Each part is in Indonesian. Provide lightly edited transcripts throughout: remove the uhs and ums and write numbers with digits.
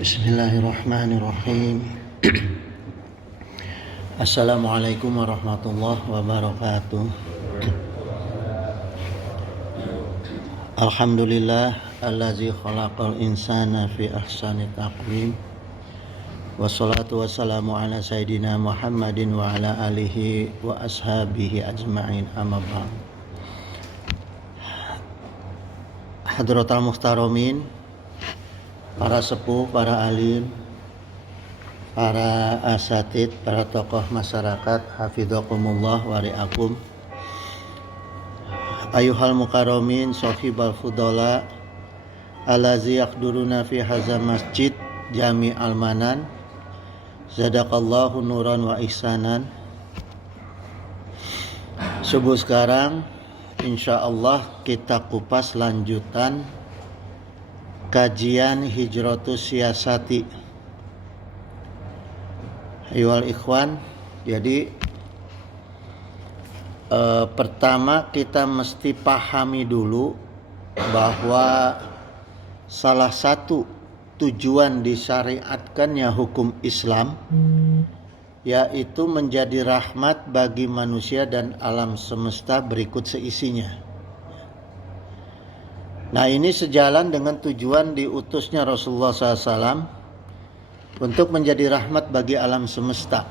Bismillahirrahmanirrahim. Assalamualaikum warahmatullahi wabarakatuh. Alhamdulillah allazi khalaqal insana fi ahsani taqwim. Wassalatu wassalamu ala sayyidina Muhammadin wa ala alihi wa ashabihi ajma'in, amma ba'd. Hadratal muhtaramin, para sepuh, para alim, para asatid, para tokoh masyarakat, hafidhakumullah wa ri'akum. Ayuhal mukarramin, sahibal fudala, allazi yaqduruna fi hazal masjid Jami Al-Manan, zadakallahu nuran wa ihsanan. Subuh sekarang insyaallah kita kupas lanjutan kajian Hijratus Siyasati. Ayuhal ikhwan, jadi pertama kita mesti pahami dulu bahwa salah satu tujuan disyariatkannya hukum Islam yaitu menjadi rahmat bagi manusia dan alam semesta berikut seisinya. Nah, ini sejalan dengan tujuan diutusnya Rasulullah SAW untuk menjadi rahmat bagi alam semesta.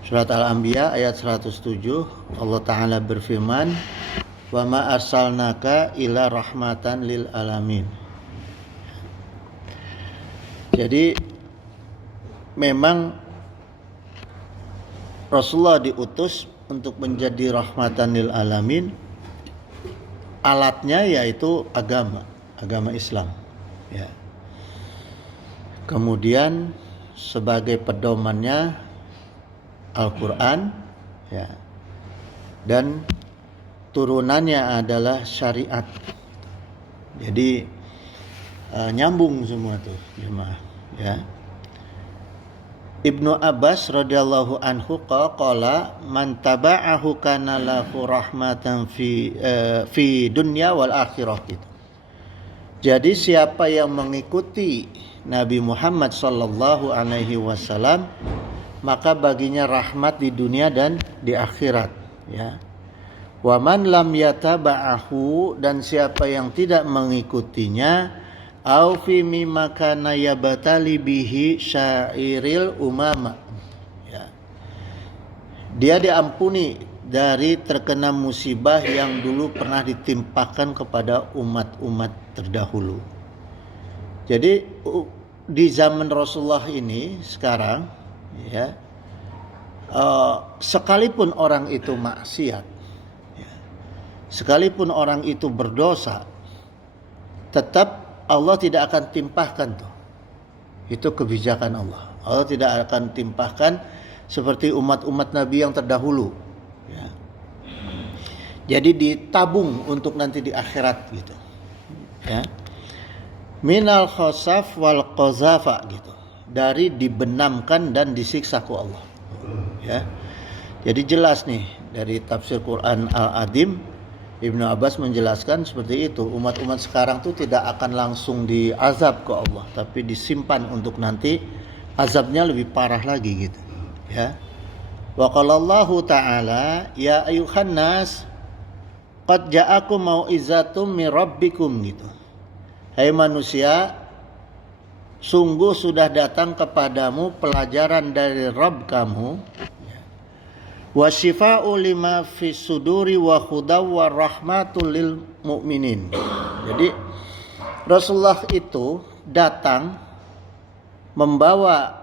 Surat Al-Anbiya ayat 107, Allah Ta'ala berfirman, "Wa ma arsalnaka ila rahmatan lil alamin." Jadi memang Rasulullah diutus untuk menjadi rahmatan lil alamin. Alatnya yaitu agama Islam, ya. Kemudian sebagai pedomannya Al-Quran, ya, dan turunannya adalah syariat. Jadi nyambung semua tuh jemaah, ya. Ibnu Abbas radhiyallahu anhu qala man taba'ahu kana lahu rahmatan fi dunya wal akhirah gitu. Jadi siapa yang mengikuti Nabi Muhammad sallallahu alaihi wasallam maka baginya rahmat di dunia dan di akhirat, ya. Wa man lam yataba'ahu, dan siapa yang tidak mengikutinya, au fi mimma kana yabatali bihi syairil umama, ya, dia diampuni dari terkena musibah yang dulu pernah ditimpakan kepada umat-umat terdahulu. Jadi di zaman Rasulullah ini sekarang, ya, sekalipun orang itu maksiat, ya, sekalipun orang itu berdosa, tetap Allah tidak akan timpahkan tuh. Itu kebijakan Allah. Allah tidak akan timpahkan seperti umat-umat Nabi yang terdahulu, ya. Jadi ditabung untuk nanti di akhirat gitu, ya. Minal khosaf wal qazafa gitu. Dari dibenamkan dan disiksa ku Allah, ya. Jadi jelas nih dari tafsir Quran Al-Adim, Ibnu Abbas menjelaskan seperti itu. Umat-umat sekarang tuh tidak akan langsung diazab ke Allah, tapi disimpan untuk nanti azabnya lebih parah lagi gitu, ya. Wa qala Allahu ta'ala ya ayyuhan nas qad ja'akum mau'izatum mir rabbikum gitu. Hai manusia, sungguh sudah datang kepadamu pelajaran dari Rabb kamu, wa syifa'u lima fis suduri wa hudaw wa rahmatul lil mu'minin. Jadi Rasulullah itu datang membawa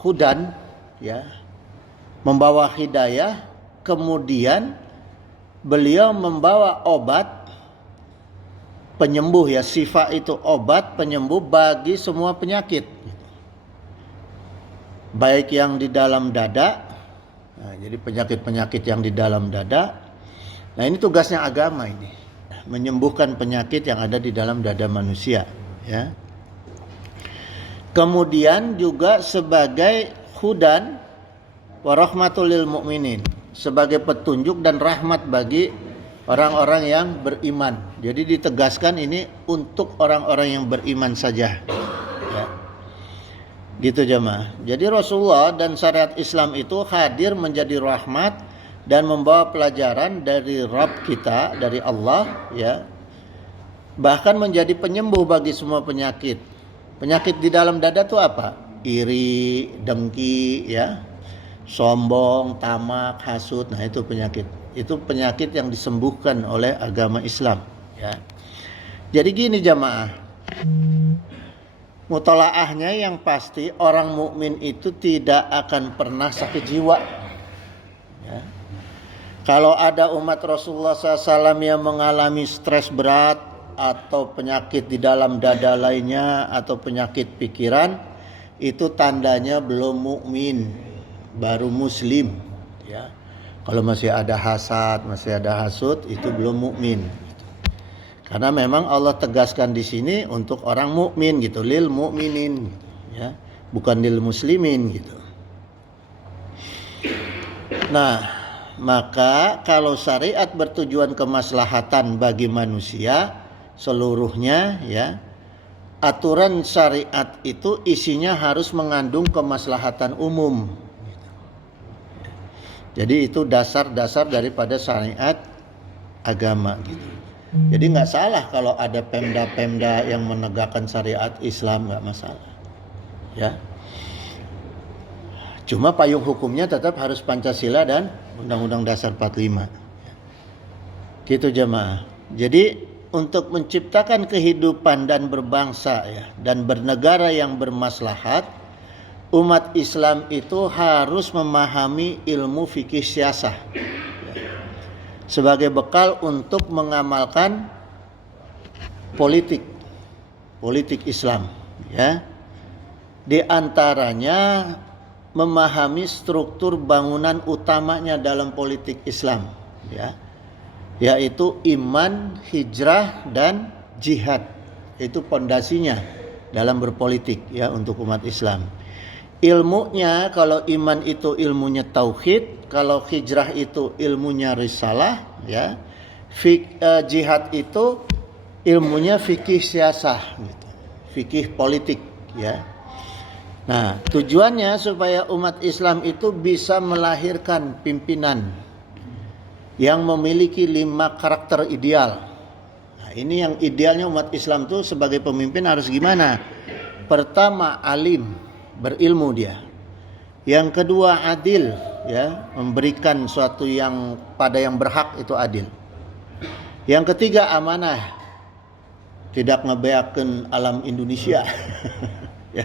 hudan, ya, membawa hidayah, kemudian beliau membawa obat penyembuh, ya, syifa itu obat penyembuh bagi semua penyakit, baik yang di dalam dada. Nah, jadi penyakit-penyakit yang di dalam dada. Nah, ini tugasnya agama ini, menyembuhkan penyakit yang ada di dalam dada manusia, ya. Kemudian juga sebagai hudan wa rahmatul lil mu'minin, sebagai petunjuk dan rahmat bagi orang-orang yang beriman. Jadi ditegaskan ini untuk orang-orang yang beriman saja. Gitu jemaah. Jadi Rasulullah dan syariat Islam itu hadir menjadi rahmat dan membawa pelajaran dari Rabb kita, dari Allah, ya. Bahkan menjadi penyembuh bagi semua penyakit. Penyakit di dalam dada itu apa? Iri, dengki, ya. Sombong, tamak, hasud. Nah, itu penyakit. Itu penyakit yang disembuhkan oleh agama Islam, ya. Jadi gini jemaah. Mutolaahnya yang pasti orang mukmin itu tidak akan pernah sakit jiwa. Ya. Kalau ada umat Rasulullah SAW yang mengalami stres berat atau penyakit di dalam dada lainnya atau penyakit pikiran, itu tandanya belum mukmin, baru muslim. Ya. Kalau masih ada hasad, masih ada hasud, itu belum mukmin. Karena memang Allah tegaskan di sini untuk orang mukmin gitu, lil mukminin, ya, bukan lil muslimin gitu. Nah, maka kalau syariat bertujuan kemaslahatan bagi manusia seluruhnya, ya, aturan syariat itu isinya harus mengandung kemaslahatan umum. Jadi itu dasar-dasar daripada syariat agama gitu. Jadi nggak salah kalau ada pemda-pemda yang menegakkan syariat Islam, nggak masalah, ya. Cuma payung hukumnya tetap harus Pancasila dan Undang-Undang Dasar 45. Gitu jemaah. Jadi untuk menciptakan kehidupan dan berbangsa, ya, dan bernegara yang bermaslahat, umat Islam itu harus memahami ilmu fikih siasah sebagai bekal untuk mengamalkan politik Islam, ya. Di antaranya memahami struktur bangunan utamanya dalam politik Islam, ya, yaitu iman, hijrah, dan jihad. Itu pondasinya dalam berpolitik, ya, untuk umat Islam. Ilmunya, kalau iman itu ilmunya tauhid, kalau hijrah itu ilmunya risalah, ya. Jihad itu ilmunya fikih siasah, gitu. Fikih politik, ya. Nah, tujuannya supaya umat Islam itu bisa melahirkan pimpinan yang memiliki 5 karakter ideal. Nah, ini yang idealnya umat Islam itu sebagai pemimpin harus gimana? Pertama, alim, berilmu dia. Yang kedua, adil, ya, memberikan suatu yang pada yang berhak, itu adil. Yang ketiga, amanah, tidak ngebeakeun alam Indonesia. Ya.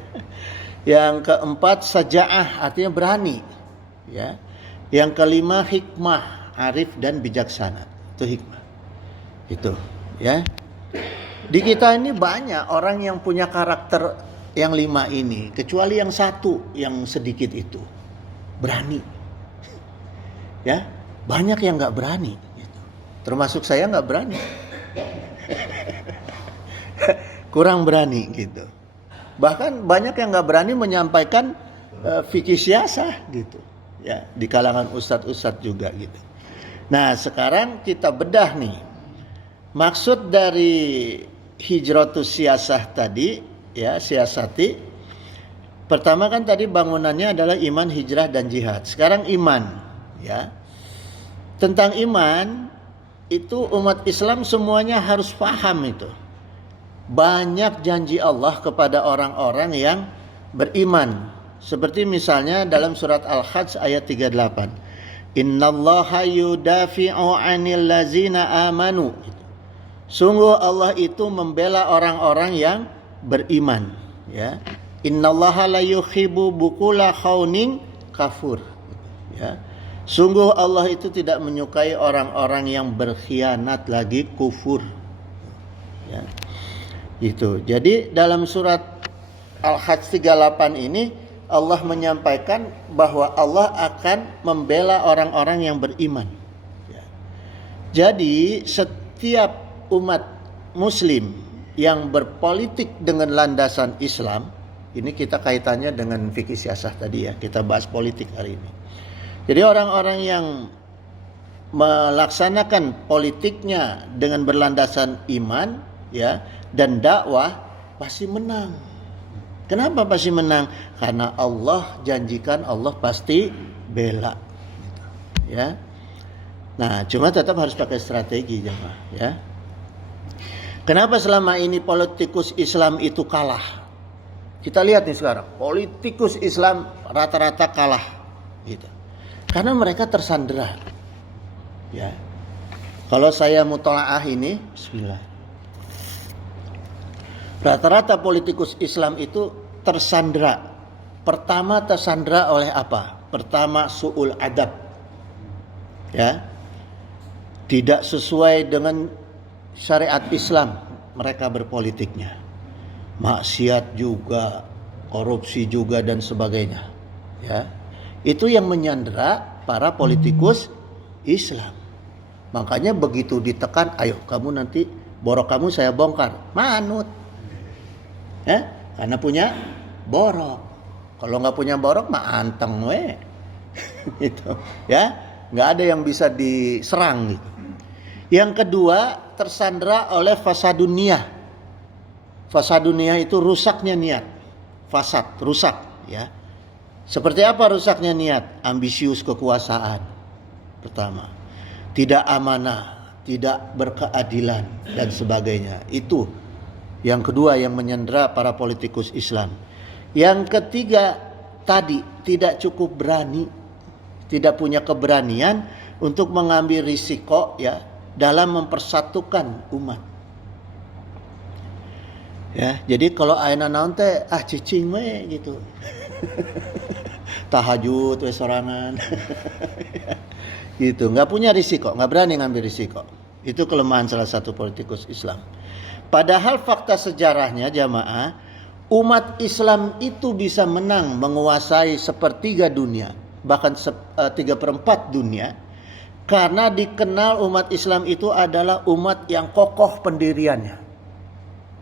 Yang keempat, sajaah, artinya berani, ya. Yang kelima, hikmah, arif dan bijaksana. Itu hikmah. Itu, ya. Di kita ini banyak orang yang punya karakter yang 5 ini, kecuali yang satu yang sedikit itu, berani, ya. Banyak yang nggak berani, gitu. Termasuk saya nggak berani, kurang berani, gitu. Bahkan banyak yang nggak berani menyampaikan fikih siasah, gitu, ya, di kalangan ustadz-ustadz juga, gitu. Nah, sekarang kita bedah nih maksud dari hijratus siasah tadi, ya, siasati. Pertama kan tadi bangunannya adalah iman, hijrah, dan jihad. Sekarang iman, ya. Tentang iman itu umat Islam semuanya harus paham itu. Banyak janji Allah kepada orang-orang yang beriman. Seperti misalnya dalam surat Al-Hajj ayat 38. Innallaha yudafi'u 'anil ladzina amanu. Sungguh Allah itu membela orang-orang yang beriman, ya. Innallaha la yuhibbu bukula khaunin kafur, ya. Sungguh Allah itu tidak menyukai orang-orang yang berkhianat lagi kufur, ya. Itu. Jadi dalam surat Al-Hajj 38 ini Allah menyampaikan bahwa Allah akan membela orang-orang yang beriman, ya. Jadi setiap umat muslim yang berpolitik dengan landasan Islam, ini kita kaitannya dengan fikih siasah tadi, ya, kita bahas politik hari ini. Jadi orang-orang yang melaksanakan politiknya dengan berlandasan iman, ya, dan dakwah pasti menang. Kenapa pasti menang? Karena Allah janjikan, Allah pasti bela. Gitu. Ya. Nah, cuma tetap harus pakai strategi jemaah, ya. Kenapa selama ini politikus Islam itu kalah? Kita lihat nih sekarang, politikus Islam rata-rata kalah, gitu. Karena mereka tersandera. Ya. Kalau saya mutolaah ini, bismillah. Rata-rata politikus Islam itu tersandera. Pertama tersandera oleh apa? Pertama su'ul adab. Ya. Tidak sesuai dengan syariat Islam mereka berpolitiknya. Maksiat juga, korupsi juga dan sebagainya. Ya. Itu yang menyandera para politikus Islam. Makanya begitu ditekan, ayo kamu nanti borok kamu saya bongkar, manut. Ya, karena punya borok. Kalau nggak punya borok mah anteng we. Gitu, ya. Nggak ada yang bisa diserang gitu. Yang kedua, tersandera oleh fasadun niyah. Fasadun niyah itu rusaknya niat. Fasad, rusak, ya. Seperti apa rusaknya niat? Ambisius kekuasaan. Pertama, tidak amanah, tidak berkeadilan dan sebagainya. Itu yang kedua yang menyandera para politikus Islam. Yang ketiga tadi, tidak cukup berani, tidak punya keberanian untuk mengambil risiko, ya, dalam mempersatukan umat. Ya, jadi kalau ayeuna naon teh cicing we gitu. Tahajud we sorangan. Gitu, nggak punya risiko, nggak berani ngambil risiko. Itu kelemahan salah satu politikus Islam. Padahal fakta sejarahnya jamaah, umat Islam itu bisa menang menguasai sepertiga dunia, bahkan 3/4 dunia, karena dikenal umat Islam itu adalah umat yang kokoh pendiriannya,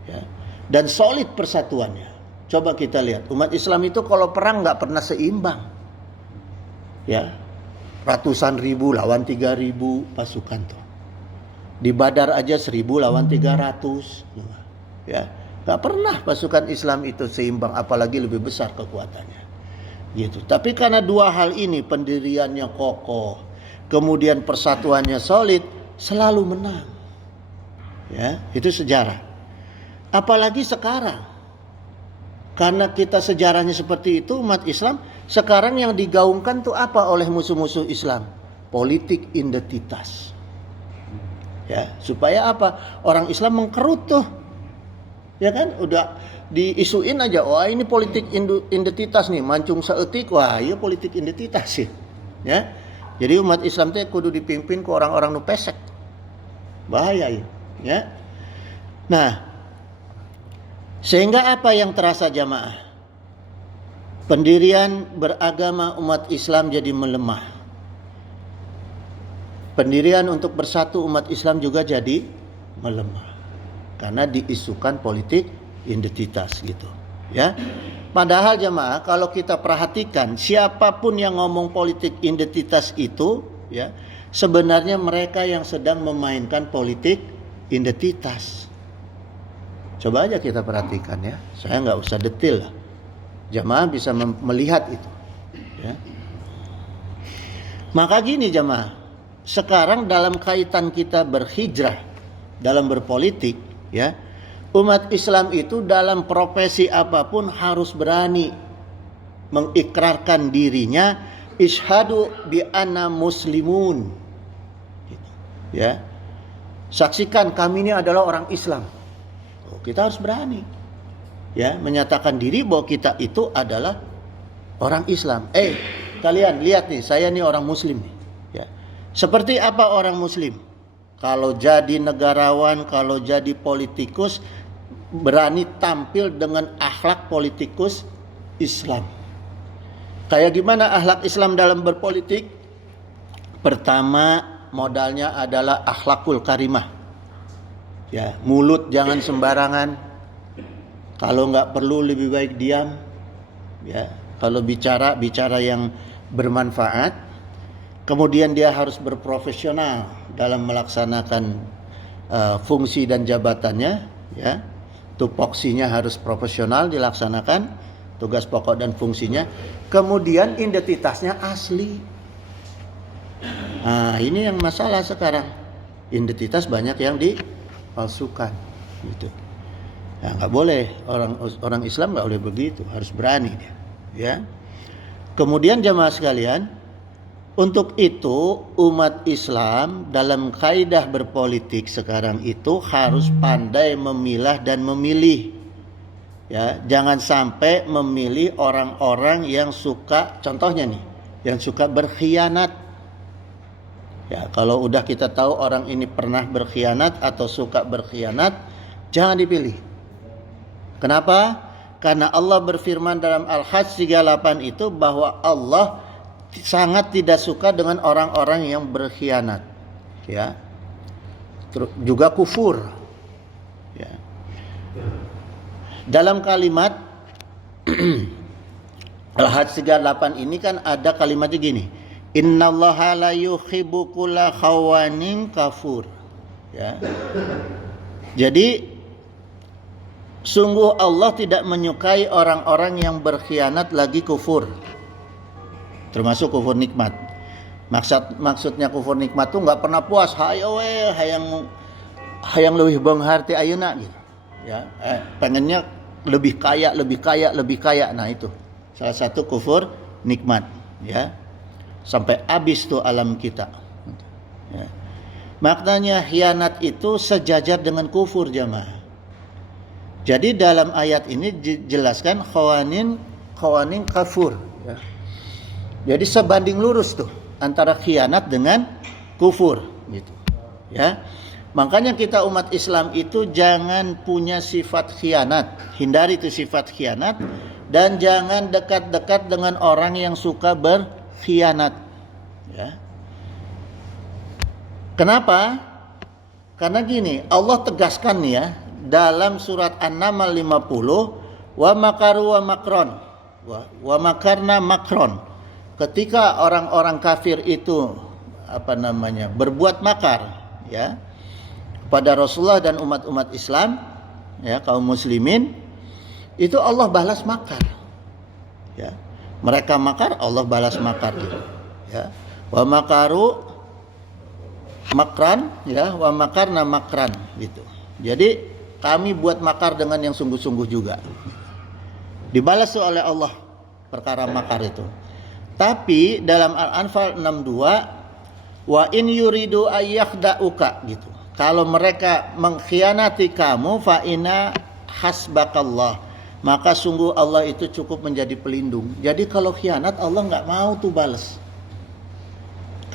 ya, dan solid persatuannya. Coba kita lihat, umat Islam itu kalau perang nggak pernah seimbang, ya. Ratusan ribu lawan 3.000 pasukan tuh. Di Badar aja 1.000 lawan 300. Ya, nggak pernah pasukan Islam itu seimbang, apalagi lebih besar kekuatannya. Gitu. Tapi karena dua hal ini, pendiriannya kokoh, kemudian persatuannya solid, selalu menang. Ya, itu sejarah. Apalagi sekarang. Karena kita sejarahnya seperti itu, umat Islam sekarang yang digaungkan tuh apa oleh musuh-musuh Islam? Politik identitas. Ya, supaya apa? Orang Islam mengkerut tuh. Ya kan? Udah diisuin aja, wah ini politik identitas nih, mancung seetik, wah iya politik identitas sih. Ya. Jadi umat Islam tuh kudu dipimpin ke orang-orang nu pesek. Bahaya ya. Nah, sehingga apa yang terasa jamaah? Pendirian beragama umat Islam jadi melemah. Pendirian untuk bersatu umat Islam juga jadi melemah. Karena diisukan politik identitas gitu, ya. Padahal jamaah kalau kita perhatikan siapapun yang ngomong politik identitas itu, ya, sebenarnya mereka yang sedang memainkan politik identitas. Coba aja kita perhatikan ya. Saya nggak usah detail lah. Jamaah bisa melihat itu. Ya. Maka gini jamaah. Sekarang dalam kaitan kita berhijrah, dalam berpolitik, ya, umat Islam itu dalam profesi apapun harus berani mengikrarkan dirinya, isyhadu bi anna muslimun. Gitu. Ya. Saksikan kami ini adalah orang Islam. Kita harus berani, ya, menyatakan diri bahwa kita itu adalah orang Islam. Kalian lihat nih, saya nih orang Muslim nih, ya. Seperti apa orang Muslim? Kalau jadi negarawan, kalau jadi politikus, berani tampil dengan akhlak politikus Islam. Kayak gimana akhlak Islam dalam berpolitik? Pertama, modalnya adalah akhlakul karimah. Ya, mulut jangan sembarangan. Kalau nggak perlu lebih baik diam. Ya, kalau bicara yang bermanfaat. Kemudian dia harus berprofesional dalam melaksanakan fungsi dan jabatannya. Ya, tupoksinya harus profesional dilaksanakan, tugas pokok dan fungsinya. Kemudian identitasnya asli. Nah, ini yang masalah sekarang. Identitas banyak yang dipalsukan, gitu. Ya, nggak boleh, orang Islam nggak boleh begitu, harus berani dia. Ya. Kemudian jamaah sekalian, untuk itu umat Islam dalam kaidah berpolitik sekarang itu harus pandai memilah dan memilih. Ya, jangan sampai memilih orang-orang yang suka, contohnya nih, yang suka berkhianat. Ya, kalau udah kita tahu orang ini pernah berkhianat atau suka berkhianat, jangan dipilih. Kenapa? Karena Allah berfirman dalam Al-Hajj 38 itu bahwa Allah sangat tidak suka dengan orang-orang yang berkhianat. Ya. Juga kufur. Ya. Dalam kalimat Al-Hajj 38 ini kan ada kalimatnya gini. Innallaha la yuhibbu kulla khawanin kafur. Ya. Jadi sungguh Allah tidak menyukai orang-orang yang berkhianat lagi kufur. Termasuk kufur nikmat. Maksudnya kufur nikmat tuh nggak pernah puas. Hayo hayang leuwih beungharti ayeuna gitu. Ya, pengennya lebih kaya. Nah, itu salah satu kufur nikmat, ya. Sampai habis tuh alam kita. Ya. Maknanya khianat itu sejajar dengan kufur, jamaah. Jadi dalam ayat ini dijelaskan khawanin kafur, ya. Jadi sebanding lurus tuh antara khianat dengan kufur, gitu. Ya. Makanya kita umat Islam itu jangan punya sifat khianat, hindari itu sifat khianat, dan jangan dekat-dekat dengan orang yang suka berkhianat. Ya. Kenapa? Karena gini, Allah tegaskan nih ya dalam surat An-Naml 50, wa makaru wa makron, wa makarna makron. Ketika orang-orang kafir itu berbuat makar, ya, pada Rasulullah dan umat-umat Islam, ya, kaum muslimin, itu Allah balas makar. Ya. Mereka makar, Allah balas makar gitu. Ya. Wa makaru makran, ya, wa makarna makran gitu. Jadi kami buat makar dengan yang sungguh-sungguh juga. Dibalas oleh Allah perkara makar itu. Tapi dalam Al-Anfal 62, wa in yuridu ayyakhda'uka gitu. Kalau mereka mengkhianati kamu, fa inna hasbakallah, maka sungguh Allah itu cukup menjadi pelindung. Jadi kalau khianat Allah nggak mau tuh balas.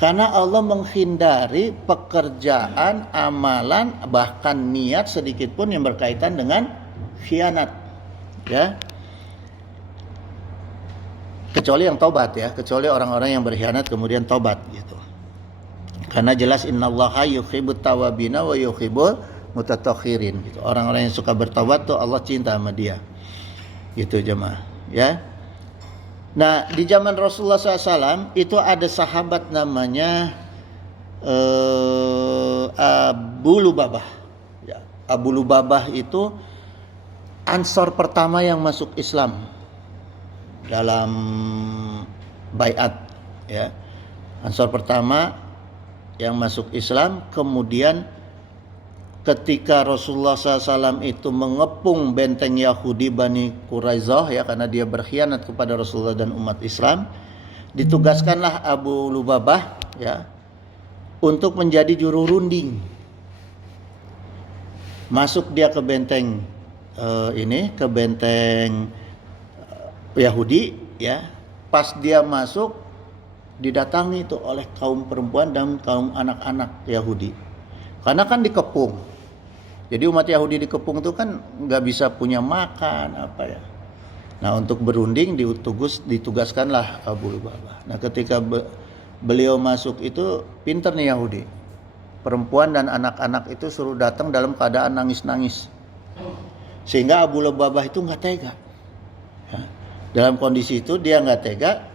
Karena Allah menghindari pekerjaan, amalan, bahkan niat sedikit pun yang berkaitan dengan khianat. Ya. Kecuali yang tobat, ya, kecuali orang-orang yang berkhianat kemudian tobat gitu. Karena jelas innallaha yuhibbut tawabina wa yuhibbul mutatahhirin gitu. Orang-orang yang suka bertobat tuh Allah cinta sama dia. Gitu jemaah, ya. Nah, di zaman Rasulullah SAW itu ada sahabat namanya Abu Lubabah. Ya, Abu Lubabah itu Ansor pertama yang masuk Islam dalam baiat, ya. Ansor pertama yang masuk Islam, kemudian ketika Rasulullah SAW itu mengepung benteng Yahudi Bani Quraizah, ya, karena dia berkhianat kepada Rasulullah dan umat Islam, ditugaskanlah Abu Lubabah, ya, untuk menjadi juru runding. Masuk dia ke benteng ke benteng Yahudi, ya. Pas dia masuk, didatangi itu oleh kaum perempuan dan kaum anak-anak Yahudi. Karena kan dikepung. Jadi umat Yahudi dikepung itu kan nggak bisa punya makan apa ya. Nah, untuk berunding ditugaskanlah Abu Lubabah. Nah, ketika beliau masuk itu pinter nih Yahudi. Perempuan dan anak-anak itu suruh datang dalam keadaan nangis-nangis. Sehingga Abu Lubabah itu nggak tega. Ya. Dalam kondisi itu dia nggak tega.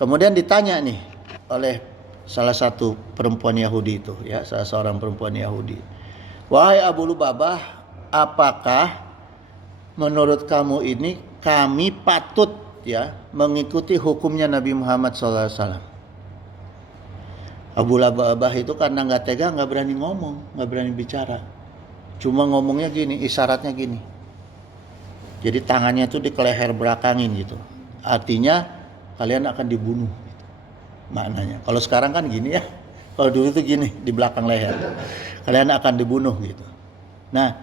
Kemudian ditanya nih oleh salah satu perempuan Yahudi itu, ya, salah seorang perempuan Yahudi. Wahai Abu Lubabah, apakah menurut kamu ini kami patut ya mengikuti hukumnya Nabi Muhammad SAW. Abu Lababah itu karena nggak tega, nggak berani ngomong, nggak berani bicara. Cuma ngomongnya gini, isyaratnya gini. Jadi tangannya tuh di leher belakangin gitu. Artinya kalian akan dibunuh. Gitu. Maknanya. Kalau sekarang kan gini ya. Kalau dulu tuh gini di belakang leher. Kalian akan dibunuh gitu. Nah,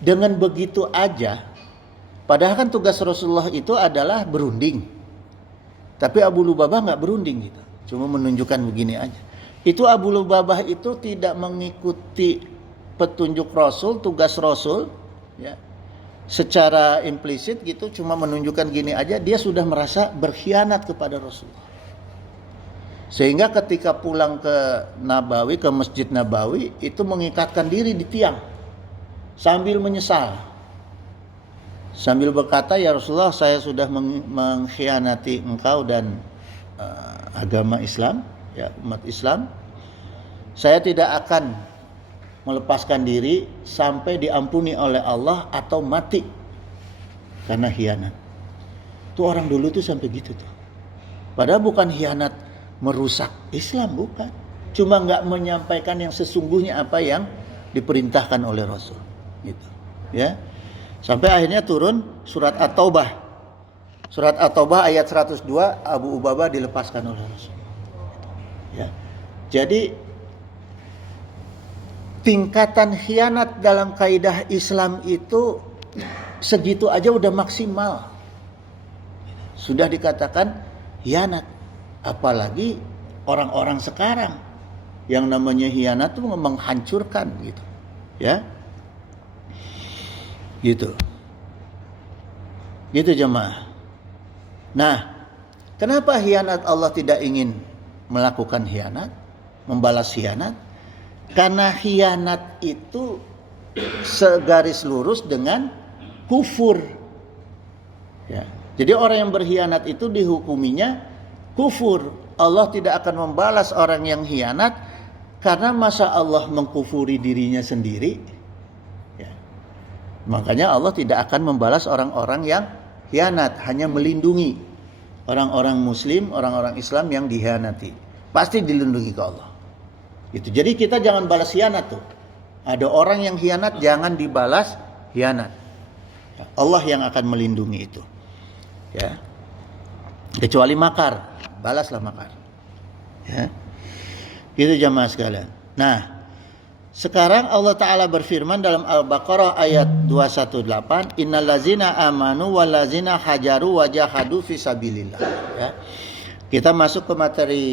dengan begitu aja, padahal kan tugas Rasulullah itu adalah berunding. Tapi Abu Lubabah nggak berunding gitu. Cuma menunjukkan begini aja. Itu Abu Lubabah itu tidak mengikuti petunjuk Rasul, tugas Rasul, ya, secara implisit gitu, cuma menunjukkan gini aja, dia sudah merasa berkhianat kepada Rasulullah. Sehingga ketika pulang ke Nabawi, ke Masjid Nabawi, itu mengikatkan diri di tiang sambil menyesal. Sambil berkata, ya Rasulullah, saya sudah mengkhianati engkau dan agama Islam, ya, umat Islam. Saya tidak akan melepaskan diri sampai diampuni oleh Allah atau mati karena khianat. Tuh orang dulu tuh sampai gitu tuh. Padahal bukan khianat merusak Islam, bukan. Cuma nggak menyampaikan yang sesungguhnya apa yang diperintahkan oleh Rasul. Gitu, ya. Sampai akhirnya turun surat At-Taubah. Surat At-Taubah ayat 102, Abu Ubabah dilepaskan oleh Rasul. Ya. Jadi tingkatan khianat dalam kaidah Islam itu segitu aja udah maksimal. Sudah dikatakan khianat. Apalagi orang-orang sekarang yang namanya khianat itu menghancurkan gitu. Ya. Gitu. Gitu jemaah. Nah, kenapa khianat Allah tidak ingin melakukan khianat, membalas khianat? Karena khianat itu segaris lurus dengan kufur. Ya. Jadi orang yang berkhianat itu dihukuminya kufur. Allah tidak akan membalas orang yang khianat karena masa Allah mengkufuri dirinya sendiri. Ya. Makanya Allah tidak akan membalas orang-orang yang khianat, hanya melindungi orang-orang Muslim, orang-orang Islam yang dikhianati. Pasti dilindungi ke Allah. Gitu. Jadi kita jangan balas khianat tuh. Ada orang yang khianat, jangan dibalas khianat. Allah yang akan melindungi itu. Ya. Kecuali makar, balaslah makar. Ya. Gitu jamaah sekalian. Nah, sekarang Allah Ta'ala berfirman dalam Al-Baqarah ayat 218, innallazina amanu wallazina hajaru wajahadu fisabilillah. Ya. Kita masuk ke materi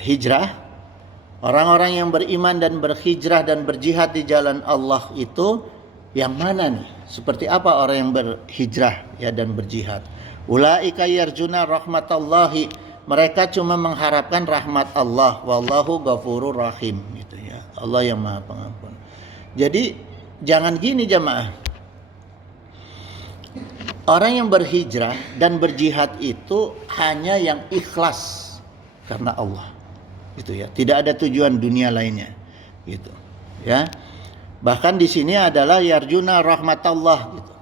hijrah. Orang-orang yang beriman dan berhijrah dan berjihad di jalan Allah itu yang mana nih? Seperti apa orang yang berhijrah ya dan berjihad? Ulaika yarjuna rahmatallahi. Mereka cuma mengharapkan rahmat Allah. Wallahu ghafurur rahim gitu ya. Allah yang Maha Pengampun. Jadi jangan gini jamaah. Orang yang berhijrah dan berjihad itu hanya yang ikhlas karena Allah. Gitu ya, tidak ada tujuan dunia lainnya, gitu, ya. Bahkan di sini adalah yarjuna rahmatallah, gitu.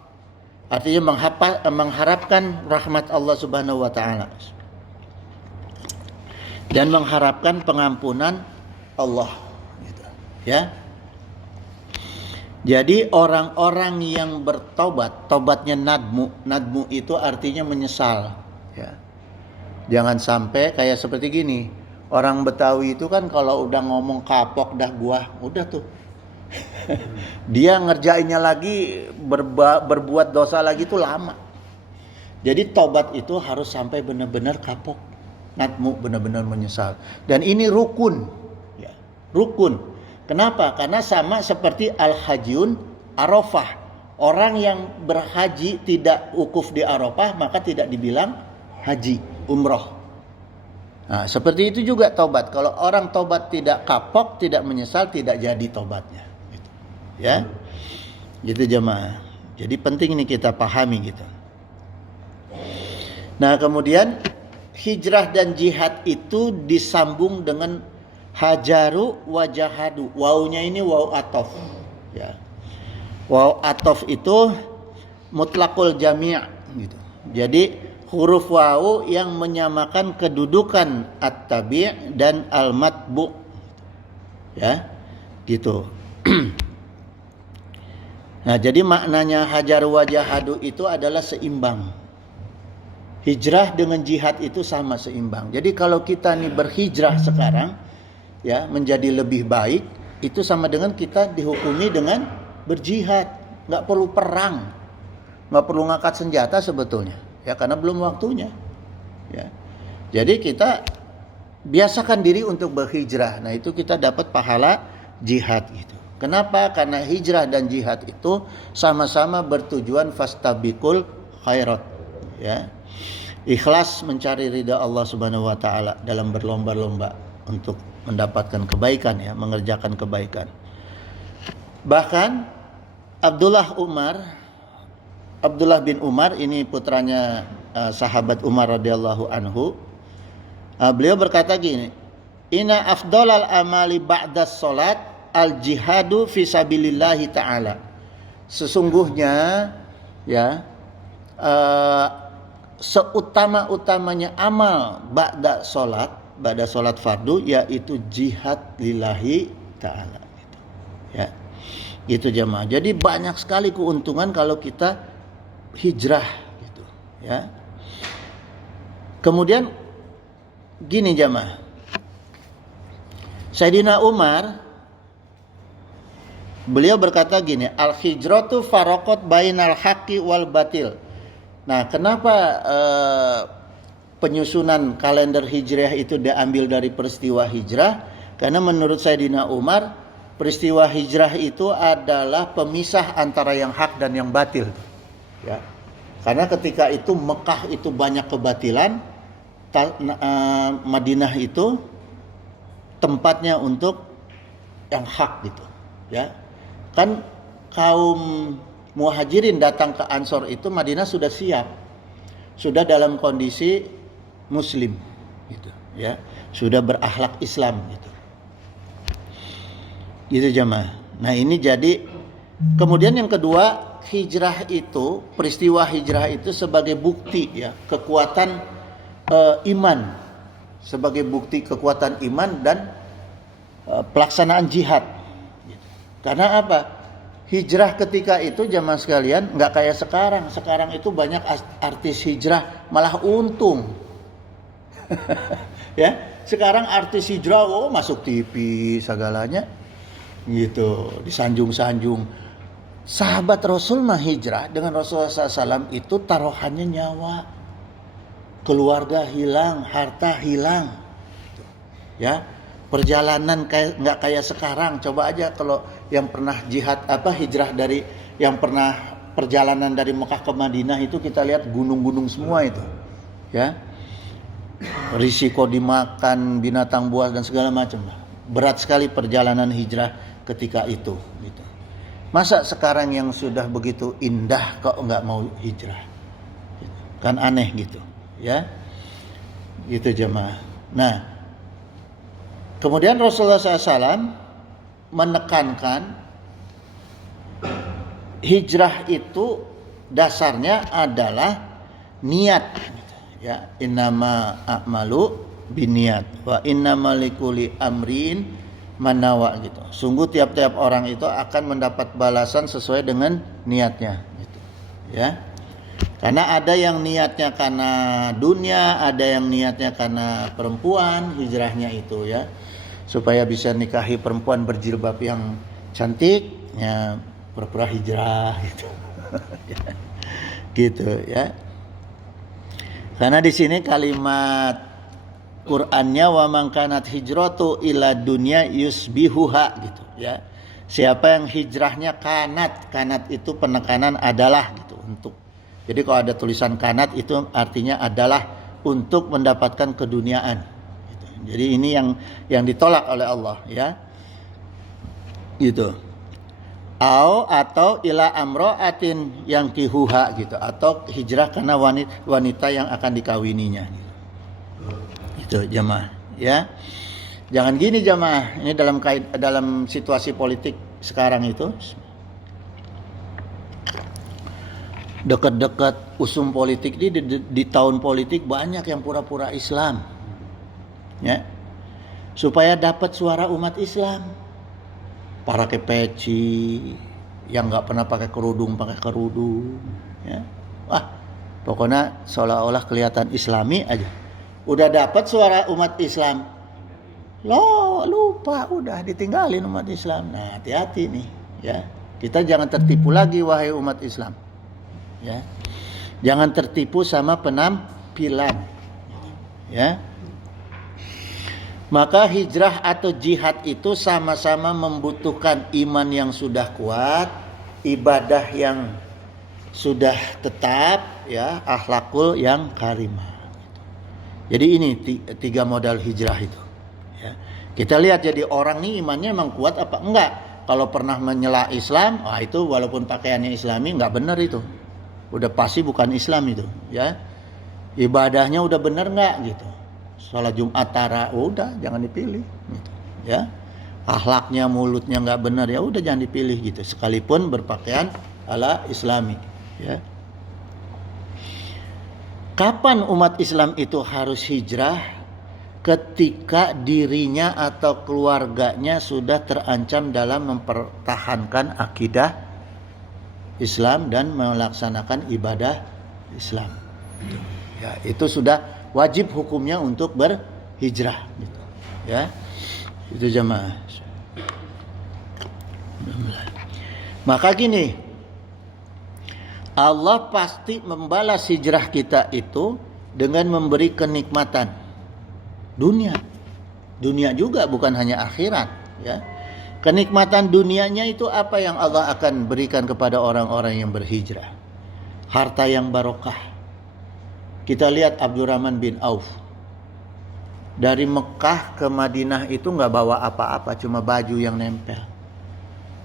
Artinya mengharapkan rahmat Allah Subhanahu wa Ta'ala dan mengharapkan pengampunan Allah, gitu, ya. Jadi orang-orang yang bertobat, tobatnya nadmu itu artinya menyesal, ya. Jangan sampai kayak seperti gini. Orang Betawi itu kan kalau udah ngomong kapok dah gua, udah tuh. Dia ngerjainnya lagi, berbuat dosa lagi tuh lama. Jadi tobat itu harus sampai benar-benar kapok. Nadmu, benar-benar menyesal. Dan ini rukun. Ya, rukun. Kenapa? Karena sama seperti al-hajjun Arafah. Orang yang berhaji tidak wukuf di Arafah, maka tidak dibilang haji, umroh. Nah, seperti itu juga tobat. Kalau orang tobat tidak kapok, tidak menyesal, tidak jadi tobatnya. Gitu. Ya, gitu jemaah. Jadi penting ini kita pahami gitu. Nah, kemudian hijrah dan jihad itu disambung dengan hajaru wajahadu. Wawunya ini waw atof. Ya, waw atof itu mutlaqul jami' gitu. Jadi huruf wawu yang menyamakan kedudukan at-tabi' dan al-matbu'. Ya. Gitu. Nah, jadi maknanya hajar wa jahadu itu adalah seimbang. Hijrah dengan jihad itu sama seimbang. Jadi kalau kita nih berhijrah sekarang ya menjadi lebih baik, itu sama dengan kita dihukumi dengan berjihad. Nggak perlu perang, nggak perlu ngangkat senjata sebetulnya, ya karena belum waktunya. Ya. Jadi kita biasakan diri untuk berhijrah. Nah itu kita dapat pahala jihad gitu. Kenapa? Karena hijrah dan jihad itu sama-sama bertujuan fastabiqul khairat. Ya. Ikhlas mencari ridha Allah Subhanahu wa taala dalam berlomba-lomba untuk mendapatkan kebaikan ya, mengerjakan kebaikan. Bahkan Abdullah bin Umar ini putranya sahabat Umar radhiyallahu anhu. Beliau berkata gini, "Inna afdhalal amali ba'da sholat al-jihadu fi sabilillahi ta'ala." Sesungguhnya ya seutama-utamanya amal ba'da sholat fardu yaitu jihad lillahi ta'ala gitu. Ya. Gitu jemaah. Jadi banyak sekali keuntungan kalau kita hijrah gitu, ya. Kemudian gini jemaah. Sayyidina Umar beliau berkata gini, al-hijratu faraqat bainal haqqi wal batil. Nah, kenapa penyusunan kalender hijriah itu diambil dari peristiwa hijrah? Karena menurut Sayyidina Umar, peristiwa hijrah itu adalah pemisah antara yang hak dan yang batil. Ya. Karena ketika itu Mekah itu banyak kebatilan, Madinah itu tempatnya untuk yang hak gitu. Ya. Kan kaum Muhajirin datang ke Ansor itu Madinah sudah siap, sudah dalam kondisi Muslim, gitu, ya, sudah berakhlak Islam, gitu, gitu jemaah. Nah ini jadi kemudian yang kedua hijrah itu peristiwa hijrah itu sebagai bukti ya kekuatan iman, sebagai bukti kekuatan iman dan pelaksanaan jihad. Karena apa? Hijrah ketika itu jamaah sekalian nggak kayak sekarang. Sekarang itu banyak artis hijrah malah untung. Ya, sekarang artis hijrah masuk TV segalanya, gitu, disanjung-sanjung. Sahabat Rasul mah hijrah dengan Rasulullah SAW itu taruhannya nyawa, keluarga hilang, harta hilang, ya. Perjalanan nggak kayak sekarang. Coba aja kalau yang pernah hijrah dari yang pernah perjalanan dari Mekah ke Madinah itu kita lihat gunung-gunung semua itu, ya. Risiko dimakan binatang buas dan segala macam. Berat sekali perjalanan hijrah ketika itu. Gitu. Masa sekarang yang sudah begitu indah kok nggak mau hijrah? Kan aneh gitu, ya. Gitu jemaah. Nah. Kemudian Rasulullah SAW menekankan hijrah itu dasarnya adalah niat. Ya, innama a'malu binniyat wa innamal likulli amrin manawa gitu. Sungguh tiap-tiap orang itu akan mendapat balasan sesuai dengan niatnya gitu. Ya. Karena ada yang niatnya karena dunia, ada yang niatnya karena perempuan, hijrahnya itu ya. Supaya bisa nikahi perempuan berjilbab yang cantik, ya pura-pura hijrah gitu. Gitu ya. Karena di sini kalimat Qur'annya wa man kanat hijratu ila dunya yusbihuha gitu ya. Siapa yang hijrahnya kanat itu penekanan adalah gitu untuk. Jadi kalau ada tulisan kanat itu artinya adalah untuk mendapatkan keduniaan. Jadi ini yang ditolak oleh Allah ya. Gitu. Atau ila amro'atin yang kihuha gitu, atau hijrah karena wanita yang akan dikawininya gitu. Itu jemaah ya. Jangan gini jemaah. Ini dalam situasi politik sekarang itu dekat-dekat usum politik ini di tahun politik banyak yang pura-pura Islam, ya, supaya dapat suara umat Islam. Para peci yang nggak pernah pakai kerudung, ya. Wah, pokoknya seolah-olah kelihatan Islami aja. Udah dapat suara umat Islam, lo lupa, udah ditinggalin umat Islam. Nah, hati-hati nih, ya. Kita jangan tertipu lagi, wahai umat Islam. Ya, jangan tertipu sama penampilan, ya. Maka hijrah atau jihad itu sama-sama membutuhkan iman yang sudah kuat, ibadah yang sudah tetap, ya, akhlakul yang karimah. Jadi ini 3 modal hijrah itu, ya. Kita lihat jadi orang nih imannya emang kuat apa enggak. Kalau pernah menyela Islam, itu walaupun pakaiannya Islami enggak benar itu. Udah pasti bukan Islam itu, ya. Ibadahnya udah bener nggak gitu. Sholat Jumat udah jangan dipilih, gitu, ya. Akhlaknya, mulutnya nggak benar, ya udah jangan dipilih gitu. Sekalipun berpakaian ala Islami, ya. Kapan umat Islam itu harus hijrah? Ketika dirinya atau keluarganya sudah terancam dalam mempertahankan akidah Islam dan melaksanakan ibadah Islam. Ya, itu sudah wajib hukumnya untuk berhijrah, gitu, ya. Itu jamaah. Maka gini, Allah pasti membalas hijrah kita itu dengan memberi kenikmatan dunia. Dunia juga, bukan hanya akhirat, ya. Kenikmatan dunianya itu apa yang Allah akan berikan kepada orang-orang yang berhijrah? Harta yang barokah. Kita lihat Abdurrahman bin Auf. Dari Mekah ke Madinah itu nggak bawa apa-apa, cuma baju yang nempel.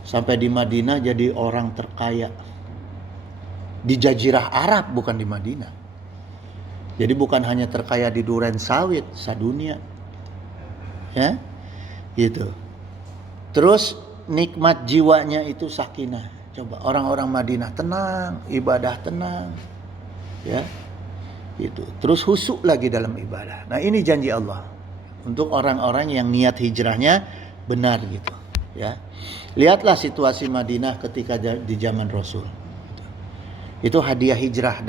Sampai di Madinah jadi orang terkaya. Di Jazirah Arab, bukan di Madinah. Jadi bukan hanya terkaya di duren sawit, sadunia. Ya, gitu. Terus nikmat jiwanya itu sakinah. Coba orang-orang Madinah tenang, ibadah tenang, ya, itu. Terus khusyuk lagi dalam ibadah. Nah, ini janji Allah untuk orang-orang yang niat hijrahnya benar, gitu, ya. Lihatlah situasi Madinah ketika di zaman Rasul. Itu hadiah hijrah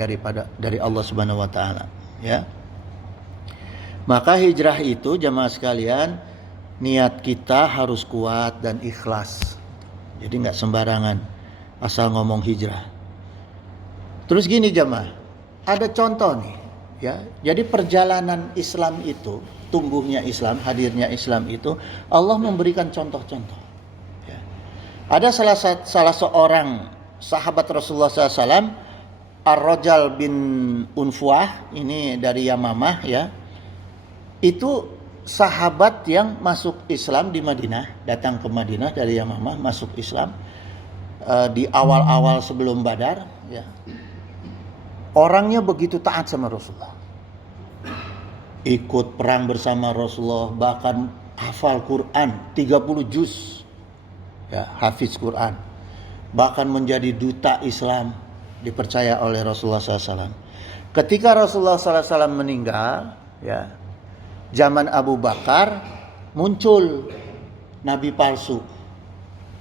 dari Allah Subhanahu wa taala, ya. Maka hijrah itu jamaah sekalian, niat kita harus kuat dan ikhlas. Jadi nggak sembarangan asal ngomong hijrah. Terus gini jamaah, ada contoh nih, ya. Jadi perjalanan Islam itu, tumbuhnya Islam, hadirnya Islam itu, Allah memberikan contoh-contoh, ya. Ada salah seorang sahabat Rasulullah SAW, Ar-Rajal bin Unfuah, ini dari Yamamah, ya. Itu sahabat yang masuk Islam di Madinah, datang ke Madinah dari Yamamah, masuk Islam di awal-awal sebelum Badar, ya. Orangnya begitu taat sama Rasulullah, ikut perang bersama Rasulullah, bahkan hafal Quran 30 juz, ya, hafiz Quran, bahkan menjadi duta Islam, dipercaya oleh Rasulullah SAW. Ketika Rasulullah SAW meninggal, ya, zaman Abu Bakar muncul nabi palsu,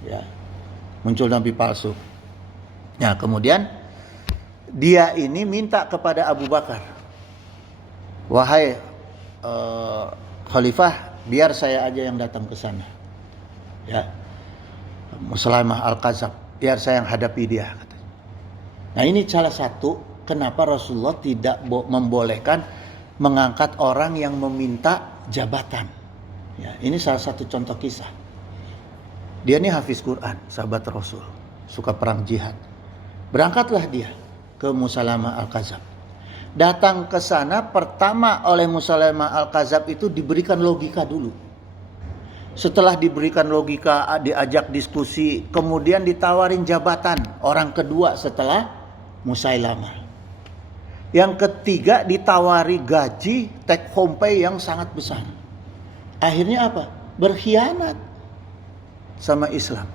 ya, muncul nabi palsu. Nah, kemudian dia ini minta kepada Abu Bakar, wahai khalifah, biar saya aja yang datang ke sana, ya, Musailamah Al-Kadzab, biar saya yang hadapi dia, katanya. Nah, ini salah satu kenapa Rasulullah tidak membolehkan mengangkat orang yang meminta jabatan. Ya, ini salah satu contoh kisah. Dia ini hafiz Quran, sahabat Rasul, suka perang jihad. Berangkatlah dia ke Musailamah Al-Kadzab. Datang ke sana, pertama oleh Musailamah Al-Kadzab itu diberikan logika dulu. Setelah diberikan logika, diajak diskusi, kemudian ditawarin jabatan, orang kedua setelah Musailamah. Yang ketiga ditawari gaji take home pay yang sangat besar. Akhirnya apa? Berkhianat sama Islam.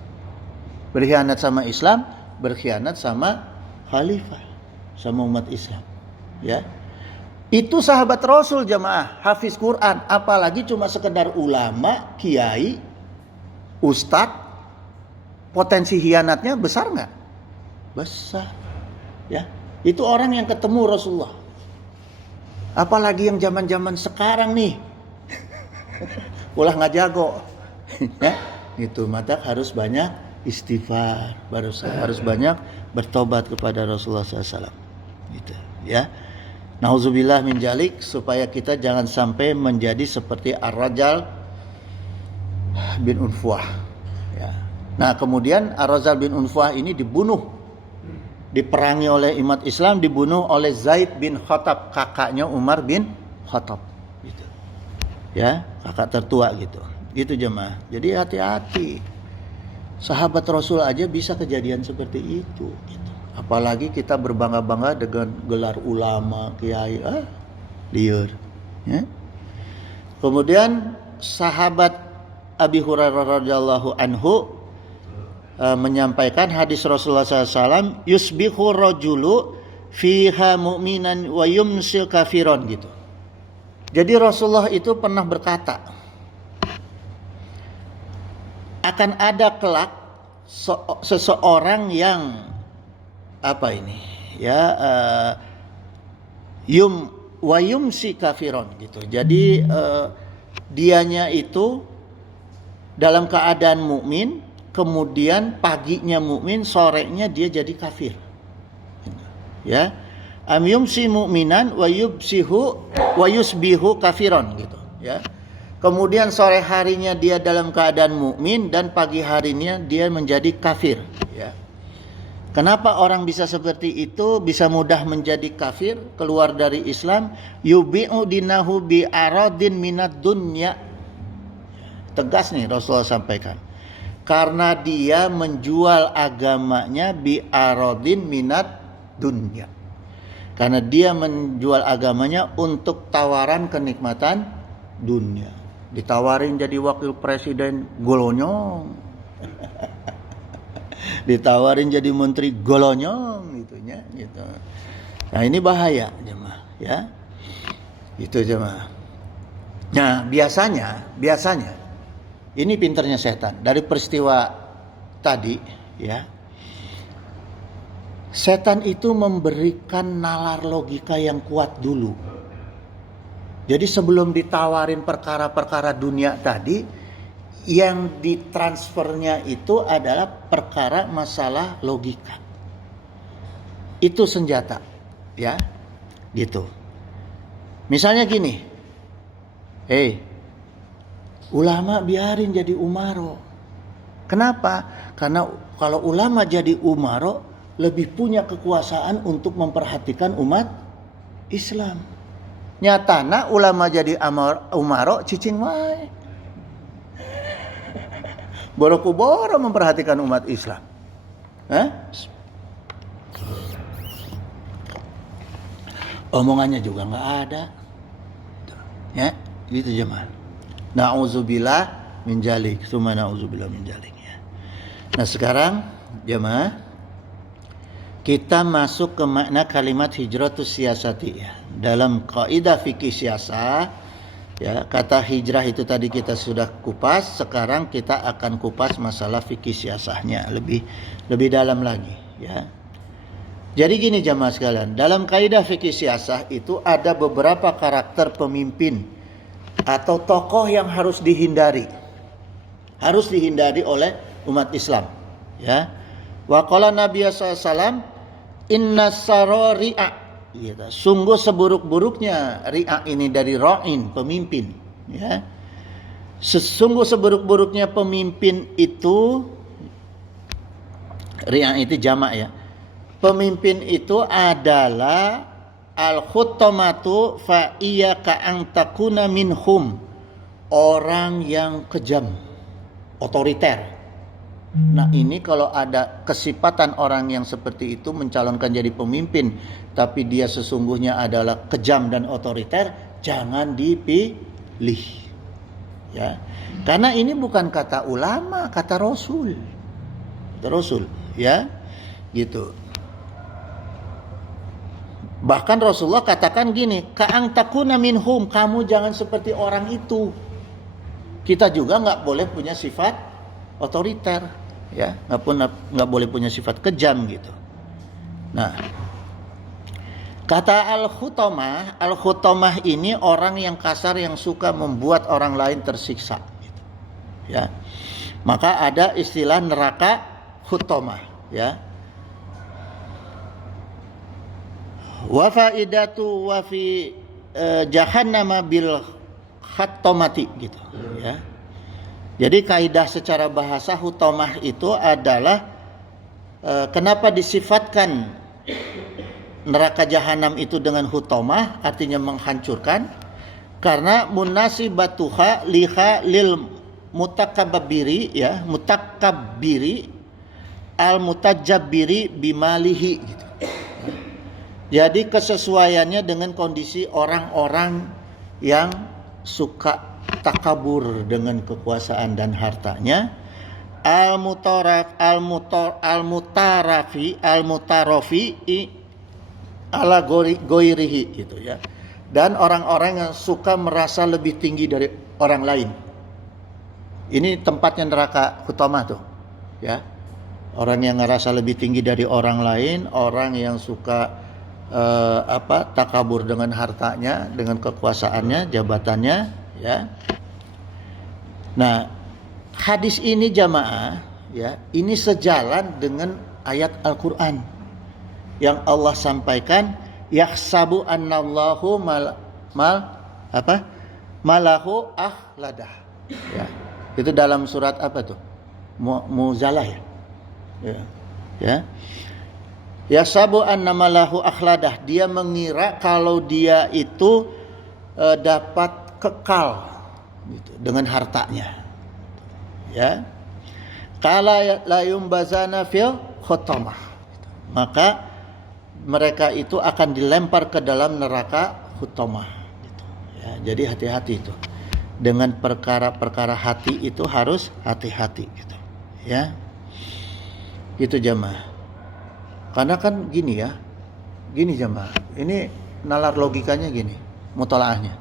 Berkhianat sama Islam, berkhianat sama khalifah. sama umat Islam. Ya. Itu sahabat Rasul jamaah, hafiz Quran, apalagi cuma sekedar ulama, kiai, ustadz, potensi hianatnya besar nggak? Besar. Ya, itu orang yang ketemu Rasulullah. Apalagi yang zaman-zaman sekarang nih, ulah nggak jago. Ya, itu maka harus banyak istighfar, harus banyak bertobat kepada Rasulullah SAW. Gitu, ya. Nauzubillah min jalik, supaya kita jangan sampai menjadi seperti Ar-Rajal bin Unfuah. Ya. Nah kemudian Ar-Rajal bin Unfuah ini diperangi oleh umat Islam, dibunuh oleh Zaid bin Khattab, kakaknya Umar bin Khattab. Gitu. Ya, kakak tertua gitu. Gitu jemaah. Jadi hati-hati. Sahabat Rasul aja bisa kejadian seperti itu. Gitu. Apalagi kita berbangga-bangga dengan gelar ulama, kiai, liar. Ya. Kemudian sahabat Abi Hurairah radhiyallahu anhu menyampaikan hadis Rasulullah SAW, yusbihu rajulu fiha mu'minan wa yumsil kafiron gitu. Jadi Rasulullah itu pernah berkata, akan ada kelak seseorang yang wa yumsi kafiron gitu. Jadi dianya itu dalam keadaan mukmin, kemudian paginya mukmin, sorenya dia jadi kafir. Ya. Am yumsi mu'minan wa yusbihu kafiron gitu, ya. Kemudian sore harinya dia dalam keadaan mukmin dan pagi harinya dia menjadi kafir, ya. Kenapa orang bisa seperti itu, bisa mudah menjadi kafir, keluar dari Islam? Yubi'u dinahu bi aradin minad dunya. Tegas nih Rasulullah sampaikan. Karena dia menjual agamanya bi aradin minad dunya. Karena dia menjual agamanya untuk tawaran kenikmatan dunia. Ditawarin jadi wakil presiden, golonyong. Ditawarin jadi menteri, golonyong gitunya gitu. Nah, ini bahaya jemaah, ya. Itu jemaah. Nah, biasanya ini pinternya setan. Dari peristiwa tadi, ya. Setan itu memberikan nalar logika yang kuat dulu. Jadi sebelum ditawarin perkara-perkara dunia tadi, yang ditransfernya itu adalah perkara masalah logika. Itu senjata, ya, gitu. Misalnya gini, ulama biarin jadi umaro. Kenapa? Karena kalau ulama jadi umaro, lebih punya kekuasaan untuk memperhatikan umat Islam. Nyatana ulama jadi umaro cicing wae. Boro-boro memperhatikan umat Islam. Omongannya juga nggak ada. Ya, itu jemaah. Nauzubillah min dzalik, tsumma nauzubillah min dzalik, ya. Nah, sekarang jemaah kita masuk ke makna kalimat hijratus siyasati, ya. Dalam kaidah fikih siasah, ya, kata hijrah itu tadi kita sudah kupas, sekarang kita akan kupas masalah fikih siasahnya lebih dalam lagi, ya. Jadi gini jamaah sekalian, dalam kaidah fikih siasah itu ada beberapa karakter pemimpin atau tokoh yang harus dihindari oleh umat Islam, ya. Wa qala Nabi sallallahu alaihi wasallam, inna sarari'a, gitu. Sungguh seburuk-buruknya ri'a ini dari ra'in, pemimpin, ya. Sesungguh seburuk-buruknya pemimpin itu, ri'a itu jamak, ya. Pemimpin itu adalah al-khuttamatu fa iyyaka an takuna minhum, orang yang kejam, otoriter. Nah, ini kalau ada kesifatan orang yang seperti itu mencalonkan jadi pemimpin, tapi dia sesungguhnya adalah kejam dan otoriter, jangan dipilih, ya. Karena ini bukan kata ulama, kata Rasul, ya, gitu. Bahkan Rasulullah katakan gini, ka'ang takuna minhum, kamu jangan seperti orang itu. Kita juga nggak boleh punya sifat otoriter, ya, nggak boleh punya sifat kejam gitu. Nah, kata al-khutamah ini orang yang kasar yang suka membuat orang lain tersiksa. Gitu. Ya, maka ada istilah neraka khutamah. Ya, wa faidatu wa fi jahannama bil khattamati gitu. Ya, jadi kaidah secara bahasa hutamah itu adalah kenapa disifatkan neraka jahanam itu dengan hutamah, artinya menghancurkan, karena munasibatuha liha lil mutakabbiri, ya, mutakabbiri al mutajabbiri bimalihi gitu. Jadi kesesuaiannya dengan kondisi orang-orang yang suka takabur dengan kekuasaan dan hartanya, al-mutarafi ala goirihi gitu ya. Dan orang-orang yang suka merasa lebih tinggi dari orang lain. Ini tempatnya neraka hutamah tuh, ya. Orang yang ngerasa lebih tinggi dari orang lain, orang yang suka takabur dengan hartanya, dengan kekuasaannya, jabatannya, ya. Nah, hadis ini jamaah, ya, ini sejalan dengan ayat Al-Qur'an yang Allah sampaikan, yahsabu annallahu malahu akhladah. Ya. Itu dalam surat apa tuh? Muzalah ya. Ya. Ya. Yahsabu annamalahu akhladah. Dia mengira kalau dia itu dapat kekal gitu, dengan hartanya. Ya. Kala la yumbazana fil khutamah. Maka mereka itu akan dilempar ke dalam neraka khutamah gitu. Ya, jadi hati-hati itu. Dengan perkara-perkara hati itu harus hati-hati gitu. Ya. Gitu jamaah. Karena kan gini ya. Gini jamaah. Ini nalar logikanya gini, mutalaahnya.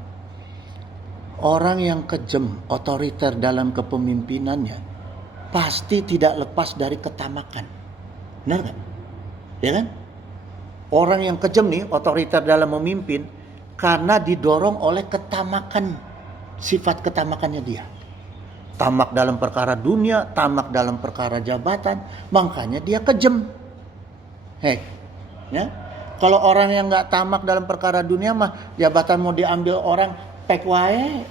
Orang yang kejam, otoriter dalam kepemimpinannya pasti tidak lepas dari ketamakan. Benar kan? Ya kan? Orang yang kejam nih, otoriter dalam memimpin, karena didorong oleh ketamakan, sifat ketamakannya dia. Tamak dalam perkara dunia, tamak dalam perkara jabatan, makanya dia kejam. Ya. Kalau orang yang nggak tamak dalam perkara dunia mah, jabatan mau diambil orang, pek wae,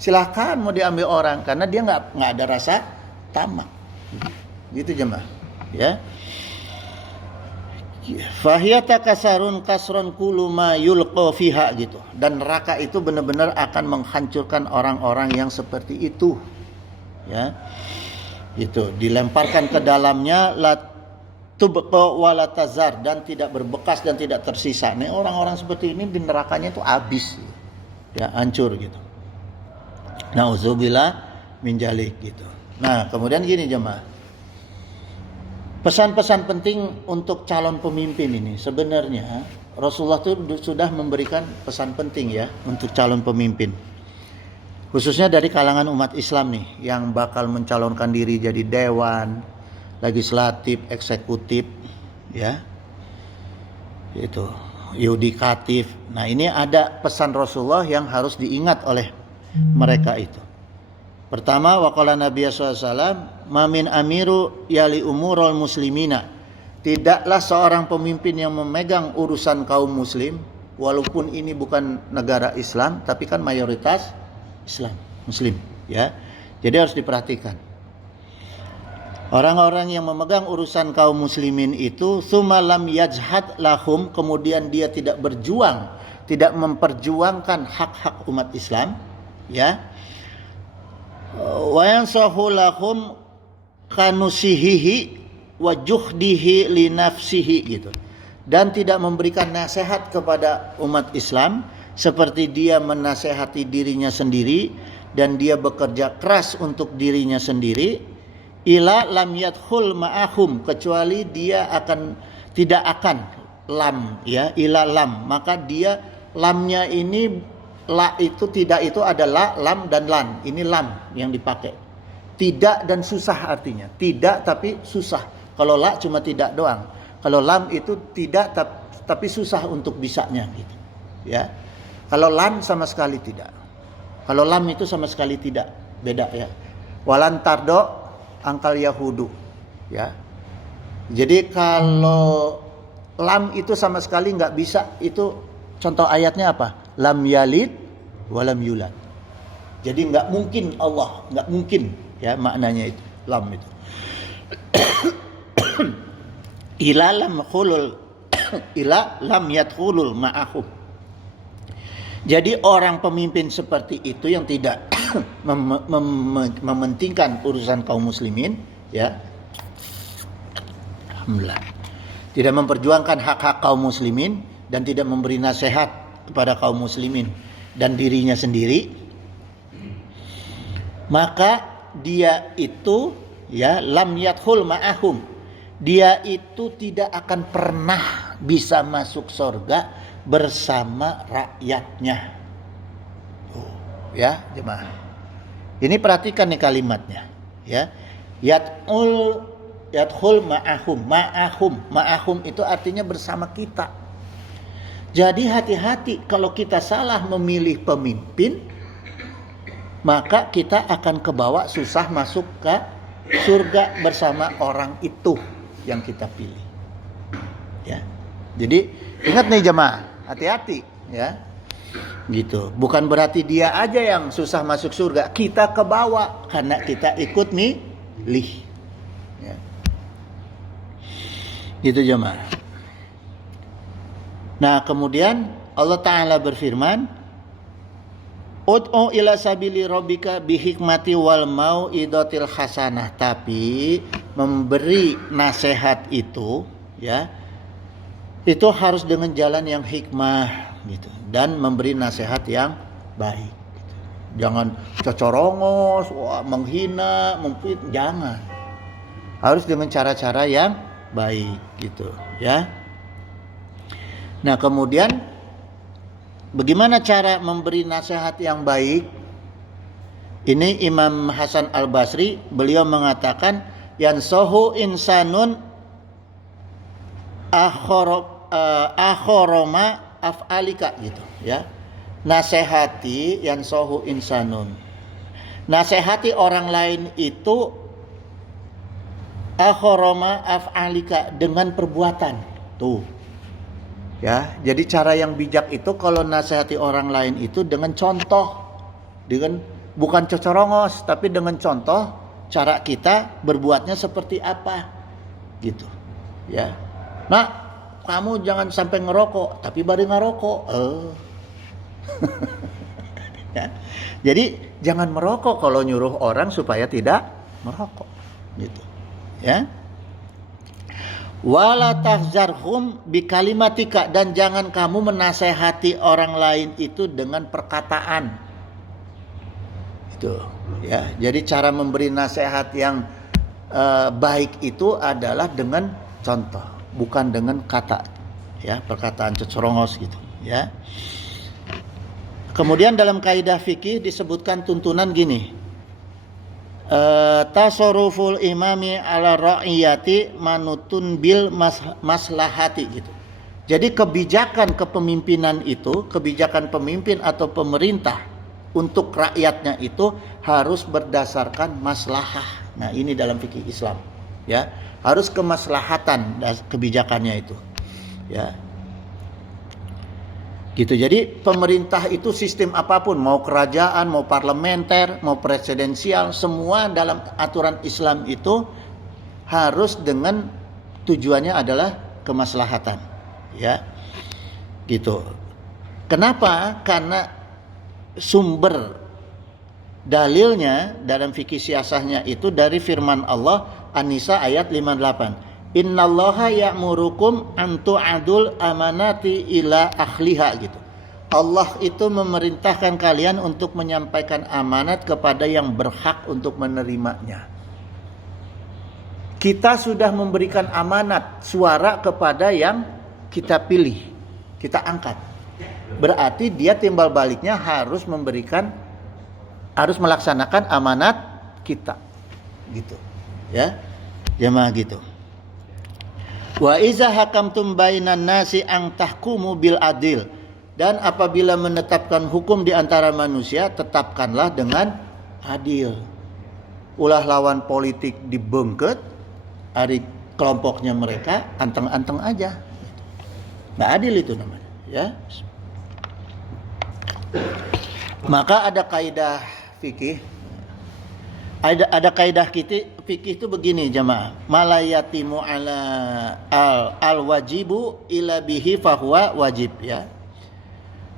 silahkan mau diambil orang, karena dia nggak ada rasa tamak. Gitu jemaah. Ya. Fahiyata kasarun kasron kuluma yulqa fiha gitu. Dan neraka itu benar-benar akan menghancurkan orang-orang yang seperti itu. Ya. Gitu, dilemparkan ke dalamnya la tubqa wala tazar, dan tidak berbekas dan tidak tersisa. Nih orang-orang seperti ini di nerakanya itu habis. Ya, hancur gitu. Nauzubillah min dzalik gitu. Nah, kemudian gini jemaah. Pesan-pesan penting untuk calon pemimpin ini, sebenarnya Rasulullah itu sudah memberikan pesan penting ya untuk calon pemimpin. Khususnya dari kalangan umat Islam nih yang bakal mencalonkan diri jadi dewan, legislatif, eksekutif, ya. Itu, yudikatif. Nah, ini ada pesan Rasulullah yang harus diingat oleh mereka itu. Pertama, waqala Nabi SAW, mamin amiru yali umurul muslimina. Tidaklah seorang pemimpin yang memegang urusan kaum muslim, walaupun ini bukan negara Islam, tapi kan mayoritas Islam, muslim, ya. Jadi harus diperhatikan. Orang-orang yang memegang urusan kaum muslimin itu, sumalam yajhad lahum, kemudian dia tidak berjuang, tidak memperjuangkan hak-hak umat Islam, ya. Wa yansahu lahum kanusihihi wa juhdihi li nafsihi gitu. Dan tidak memberikan nasihat kepada umat Islam seperti dia menasehati dirinya sendiri dan dia bekerja keras untuk dirinya sendiri, ila lam yadkhul ma'ahum, kecuali dia tidak akan lam, ya, ila lam, maka dia lamnya ini la itu tidak itu adalah lam dan lan. Ini lam yang dipakai. Tidak dan susah artinya. Tidak tapi susah. Kalau la cuma tidak doang. Kalau lam itu tidak tapi susah untuk bisanya gitu. Ya. Kalau lan sama sekali tidak. Kalau lam itu sama sekali tidak. Beda ya. Walan tardo angkal yahudu. Ya. Jadi kalau lam itu sama sekali nggak bisa, itu contoh ayatnya apa? Lam yalid walam yulad. Jadi nggak mungkin Allah, nggak mungkin ya maknanya itu lam itu. Ila lam khulul ila lam yadkhulul ma'ahum. Jadi orang pemimpin seperti itu yang tidak mementingkan urusan kaum muslimin, ya. Alhamdulillah. Tidak memperjuangkan hak-hak kaum muslimin dan tidak memberi nasihat kepada kaum muslimin dan dirinya sendiri, maka dia itu ya lam yadkhul ma'ahum. Dia itu tidak akan pernah bisa masuk surga bersama rakyatnya. Ya, jemaah. Ini perhatikan nih kalimatnya, ya. Yadkhul ma'ahum. Ma'ahum itu artinya bersama kita. Jadi hati-hati kalau kita salah memilih pemimpin, maka kita akan kebawa susah masuk ke surga bersama orang itu yang kita pilih. Ya. Jadi ingat nih jemaah, hati-hati ya. Gitu. Bukan berarti dia aja yang susah masuk surga, kita kebawa karena kita ikut milih. Ya. Gitu jemaah. Nah, kemudian Allah Ta'ala berfirman, Ud'u ila sabili rabbika bihikmati wal mau'idatil hasanah. Tapi memberi nasihat itu ya, itu harus dengan jalan yang hikmah gitu, dan memberi nasihat yang baik gitu. Jangan cocorongos, menghina, memfitnah, jangan. Harus dengan cara-cara yang baik gitu ya. Nah, kemudian bagaimana cara memberi nasihat yang baik? Ini Imam Hasan Al-Basri, beliau mengatakan yansohu insanun akhoroma af'alika gitu ya. Nasihati yansohu insanun. Nasihati orang lain itu akhoroma af'alika dengan perbuatan. Tuh. Ya, jadi cara yang bijak itu kalau nasihati orang lain itu dengan contoh, dengan bukan cocorongos, tapi dengan contoh cara kita berbuatnya seperti apa, gitu. Ya, nah kamu jangan sampai ngerokok, tapi baru ngerokok. Ya. Jadi jangan merokok kalau nyuruh orang supaya tidak merokok, gitu. Ya. Wala tahzarhum bikalimatika, dan jangan kamu menasehati orang lain itu dengan perkataan. Itu ya. Jadi cara memberi nasihat yang baik itu adalah dengan contoh, bukan dengan kata ya, perkataan cecerongos gitu ya. Kemudian dalam kaidah fikih disebutkan tuntunan gini. Tasarruful imami ala ra'iyati manutun bil maslahati gitu. Jadi kebijakan kepemimpinan itu, kebijakan pemimpin atau pemerintah untuk rakyatnya itu harus berdasarkan maslahah. Nah, ini dalam fikih Islam ya, harus kemaslahatan kebijakannya itu ya. Gitu. Jadi pemerintah itu sistem apapun, mau kerajaan, mau parlementer, mau presidensial, semua dalam aturan Islam itu harus dengan tujuannya adalah kemaslahatan, ya. Gitu. Kenapa? Karena sumber dalilnya dalam fikih siasahnya itu dari firman Allah An-Nisa ayat 58. Innallaha ya'murukum an tu'adul amanati ila ahliha gitu. Allah itu memerintahkan kalian untuk menyampaikan amanat kepada yang berhak untuk menerimanya. Kita sudah memberikan amanat suara kepada yang kita pilih, kita angkat. Berarti dia timbal baliknya harus melaksanakan amanat kita. Gitu. Ya. Jamaah gitu. Wa iza hakamtum bainan nasi ang tahkumu bil adil. Dan apabila menetapkan hukum di antara manusia, tetapkanlah dengan adil. Ulah lawan politik dibengket, ari kelompoknya mereka anteng-anteng aja. Nggak adil itu namanya, ya. Maka ada kaidah fikih. Ada kaidah fikih itu begini jamaah. Malayatimu ala al wajibu ila bihi fahuwa wajib, ya.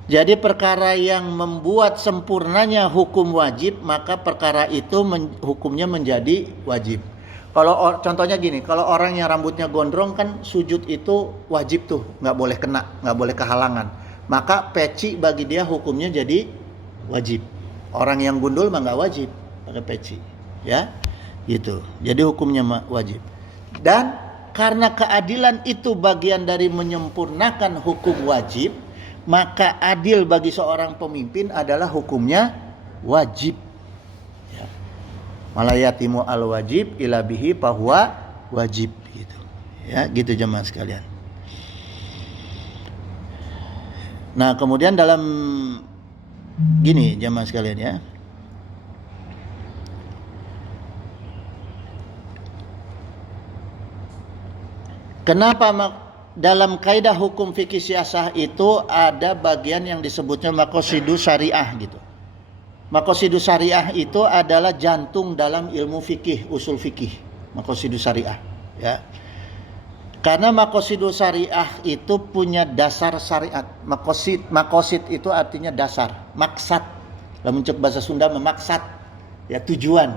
Jadi perkara yang membuat sempurnanya hukum wajib, maka perkara itu hukumnya menjadi wajib. Kalau contohnya gini, kalau orang yang rambutnya gondrong kan sujud itu wajib tuh, nggak boleh kena, nggak boleh kehalangan. Maka peci bagi dia hukumnya jadi wajib. Orang yang gundul mah nggak wajib pakai peci, ya, gitu. Jadi hukumnya wajib. Dan karena keadilan itu bagian dari menyempurnakan hukum wajib, maka adil bagi seorang pemimpin adalah hukumnya wajib. Ya. Malayatimu al wajib ila bihi fahuwa wajib, gitu. Ya, gitu jemaah sekalian. Nah, kemudian dalam gini jemaah sekalian, ya. Kenapa dalam kaidah hukum fikih siyasah itu ada bagian yang disebutnya maqasidus syariah gitu. Maqasidus syariah itu adalah jantung dalam ilmu fikih, usul fikih. Maqasidus syariah, ya. Karena maqasidus syariah itu punya dasar syariat. Maqasid itu artinya dasar, maksad. Dalam bahasa Sunda memaksad, ya, tujuan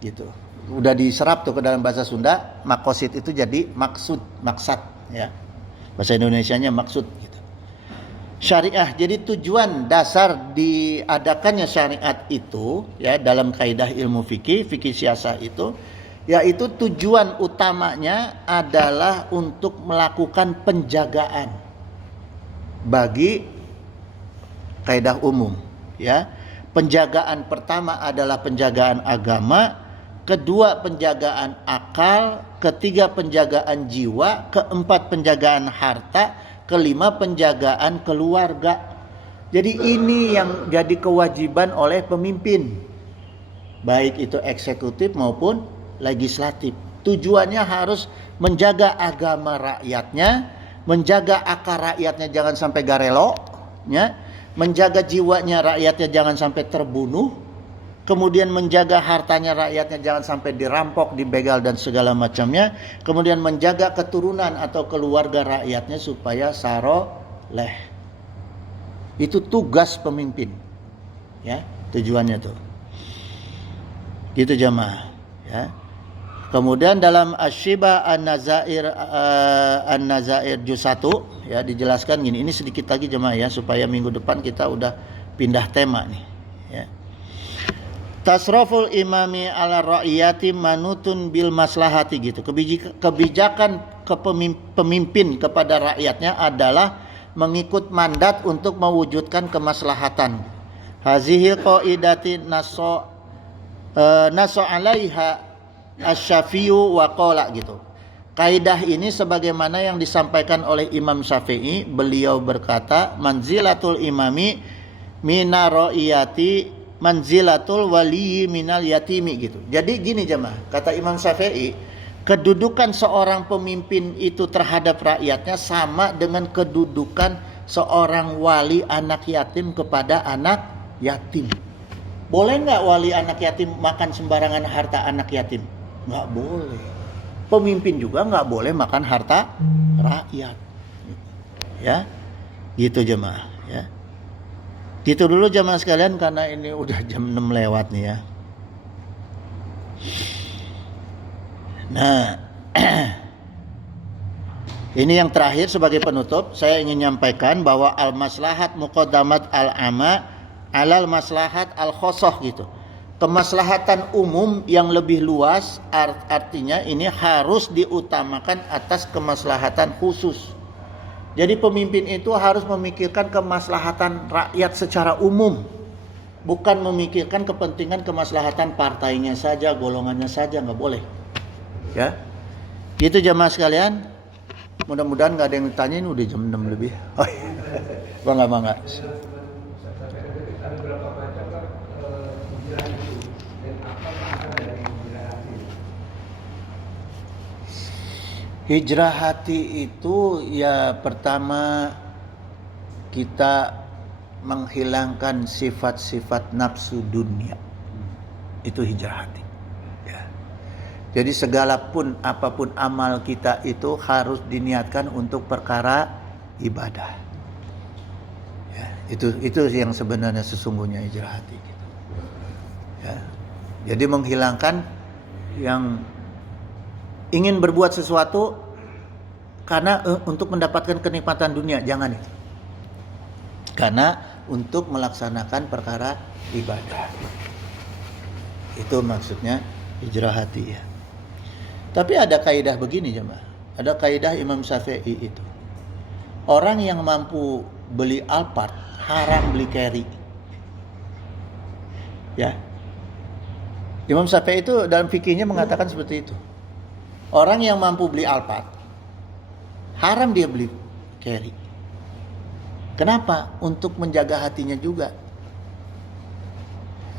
gitu. Udah diserap tuh ke dalam bahasa Sunda, maqasid itu jadi maksud, maksad, ya. Bahasa Indonesianya maksud gitu. Syariah, jadi tujuan dasar diadakannya syariat itu, ya, dalam kaidah ilmu fikih siyasah itu, yaitu tujuan utamanya adalah untuk melakukan penjagaan bagi kaidah umum, ya. Penjagaan pertama adalah penjagaan agama, kedua penjagaan akal, ketiga penjagaan jiwa, keempat penjagaan harta, kelima penjagaan keluarga. Jadi ini yang jadi kewajiban oleh pemimpin, baik itu eksekutif maupun legislatif. Tujuannya harus menjaga agama rakyatnya, menjaga akal rakyatnya jangan sampai garelo, ya, menjaga jiwanya rakyatnya jangan sampai terbunuh, kemudian menjaga hartanya rakyatnya jangan sampai dirampok, dibegal dan segala macamnya, kemudian menjaga keturunan atau keluarga rakyatnya supaya saroleh. Itu tugas pemimpin, ya, tujuannya tuh. Gitu jamaah, ya. Kemudian dalam Asy-Syiba An-Nazair juz 1, ya, dijelaskan gini. Ini sedikit lagi jemaah, ya, supaya minggu depan kita udah pindah tema nih, ya. Tasraful imami ala ra'iyati manutun bil maslahati gitu. Kebijakan pemimpin kepada rakyatnya adalah mengikut mandat untuk mewujudkan kemaslahatan. Hazihil qaidati naso alaiha asy-Syafi'u wa qala gitu. Kaidah ini sebagaimana yang disampaikan oleh Imam Syafi'i, beliau berkata, manzilatul imami minar ra'iyati manzilatul wali minal yatimi gitu. Jadi gini jemaah, kata Imam Syafi'i, kedudukan seorang pemimpin itu terhadap rakyatnya sama dengan kedudukan seorang wali anak yatim kepada anak yatim. Boleh nggak wali anak yatim makan sembarangan harta anak yatim? Nggak boleh. Pemimpin juga nggak boleh makan harta rakyat. Ya, gitu jemaah, ya. Gitu dulu jemaah sekalian, karena ini udah jam 6 lewat nih, ya. Nah, ini yang terakhir sebagai penutup, saya ingin menyampaikan bahwa al-maslahat muqaddamat al-ama alal maslahat al-khosoh gitu. Kemaslahatan umum yang lebih luas artinya ini harus diutamakan atas kemaslahatan khusus. Jadi pemimpin itu harus memikirkan kemaslahatan rakyat secara umum, bukan memikirkan kepentingan kemaslahatan partainya saja, golongannya saja, nggak boleh. Ya, gitu jamaah sekalian. Mudah-mudahan nggak ada yang ditanyain, udah jam 6 lebih. Oh, iya. Bangga. Hijrah hati itu ya pertama kita menghilangkan sifat-sifat nafsu dunia. Itu hijrah hati. Ya. Jadi apapun amal kita itu harus diniatkan untuk perkara ibadah. Ya, itu yang sebenarnya sesungguhnya hijrah hati gitu. Ya. Jadi menghilangkan yang ingin berbuat sesuatu karena untuk mendapatkan kenikmatan dunia, jangan itu. Karena untuk melaksanakan perkara ibadah. Itu maksudnya hijrah hati ya. Tapi ada kaidah begini jemaah. Ada kaidah Imam Syafi'i itu. Orang yang mampu beli Alphard haram beli carry. Ya. Imam Syafi'i itu dalam fikihnya mengatakan seperti itu. Orang yang mampu beli Alphard haram dia beli carry. Kenapa? Untuk menjaga hatinya juga.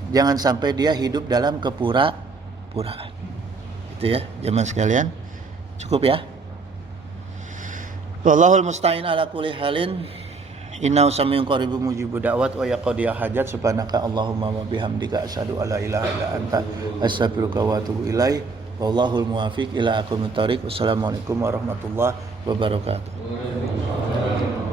Jangan sampai dia hidup dalam kepura-puraan. Itu ya, jemaah sekalian. Cukup ya. Wallahul musta'in ala kulli halin. Innahu samiun qaribun mujibud da'wat wa yaqdi hajat subhanaka Allahumma wa bihamdika asyhadu alla ilaha illa anta astaghfiruka wa atubu ilaik. Wallahul muwaffiq ila aqwamit thoriq. Wassalamualaikum warahmatullahi wabarakatuh.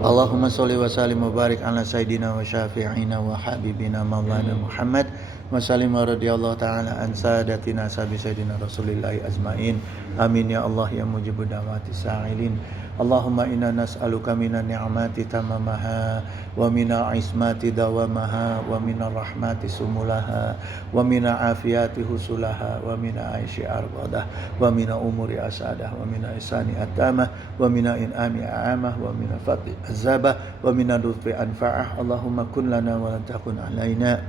Allahumma sholli wa sallim wa barik ala sayyidina wa syafi'ina wa habibina maulana Muhammad wa sallim wa radiyallahu ta'ala an sadatina sabi sayyidina rasulillahi azmain. Amin ya Allah ya mujibud da'wati sa'ilin. Allahumma inna nas'aluka minan ni'mati tamamaha wa mina ismati dawamaha wa mina rahmati sumulaha wa mina afiyati husulaha wa mina aishi arbadah wa mina umuri asadah wa mina isani atamah wa mina in'ami a'amah wa mina fadli azabah wa mina lutfi anfa'ah. Allahumma kun lana wa la takun alaina.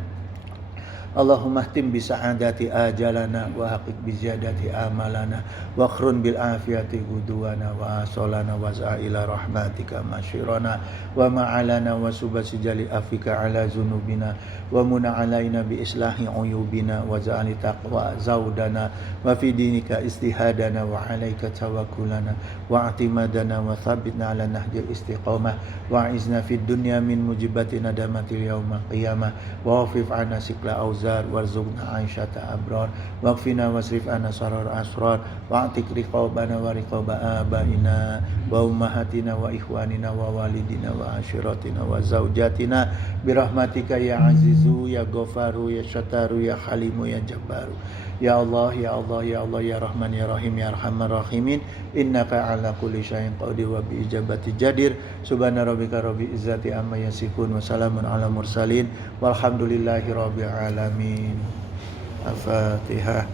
Allahumma ihtim bi sa'adati ajalana wa haqiq bi ziyadati amalana wa akhrun bil afiyati guduwana wa asolana wa za'ila rahmatika masyirana wa ma'alana wa subasi jali afika ala zunubina wa muna alaina bi islahi uyubina wa za'ali taqwa zaudana wa fi dinika istihadana wa alaika tawakkulana wa atimadana wa thabitna ala nahjil istiqamah wa izna fid dunya min mujibati nadamatil yawma qiyamah wa wafif ana sikla warzuqna aisyata abrar waqfina wasrif ana sarar asrar wa'tik riqabana wa riqaba abaina wa ummahatina wa ikhwanina wa walidina wa ashiratina wa zaujatina birahmatika ya azizu ya ghafaru ya syataru ya halimu ya jabbaru. Ya Allah, ya Allah, ya Allah, ya Rahman, ya Rahim, ya Arhamar Rahimin. Innaka ala kulli syai'in qadir wa bi ijabati jadir. Subhana rabbika rabbil izzati amma yasifun wa salamun ala mursalin walhamdulillahi rabbil alamin. Al-Fatihah.